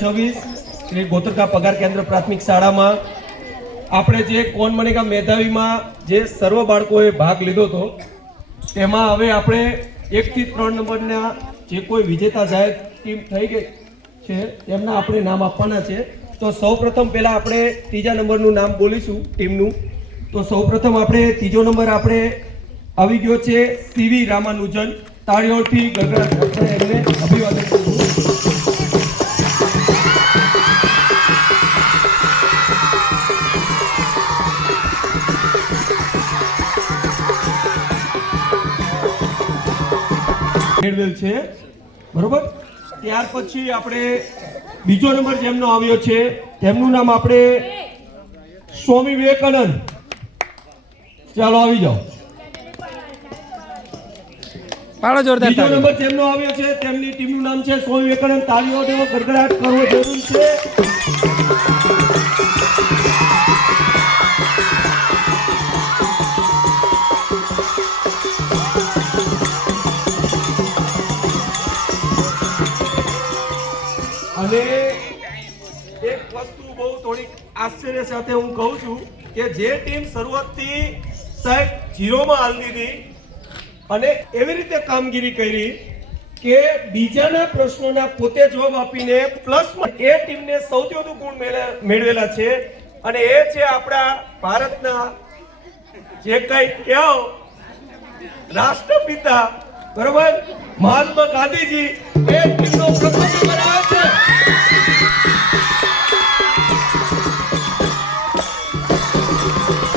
26 શ્રી ગોતરકા પગાર કેન્દ્ર પ્રાથમિક શાળામાં આપણે જે કોણ બનેગા મેધાવીમાં જે સર્વ બાળકોએ ભાગ લીધો હતો તેમાં હવે આપણે 1 થી 3 નંબરના જે કોઈ વિજેતા જાહેર ટીમ થઈ ગઈ છે તેમના આપણે નામ આપવાના છે। તો સૌપ્રથમ પહેલા આપણે ત્રીજા નંબરનું નામ બોલીશું ટીમનું। તો સૌપ્રથમ આપણે ત્રીજો નંબર આપણે આવી ગયો છે સીવી રામાનુજન। તાળીઓથી ગગડાટ આપણે એમને અભિવાદન કરીશું। મેળવેલ છે બરોબર। ત્યાર પછી આપણે બીજો નંબર જેમનો આવ્યો છે તેમનું નામ આપણે સ્વામી વિવેકાનંદ। ચાલો આવી જાઓ। પાડો જોરદાર બીજો નંબર જેમનો આવ્યો છે તેમની ટીમનું નામ છે સ્વામી વિવેકાનંદ। તાળીઓનો ગડગડાટ કરવો જરૂરી છે। અને એક વસ્તુ બહુ થોડી આશ્ચર્ય સાથે હું કહું છું કે જે ટીમ શરૂઆતથી સાહેબ 0 માં હાલતી હતી અને એવી રીતે કામગીરી કરી કે બીજાના પ્રશ્નોના પોતે જવાબ આપીને પ્લસમાં એ ટીમને સૌથી વધુ ગુણ મેળવેલા છે અને એ છે આપણા ભારતના જે કઈ કહો રાષ્ટ્રપિતા બરોબર મહાત્મા ગાંધીજી। એ ટીમનો પ્રથમ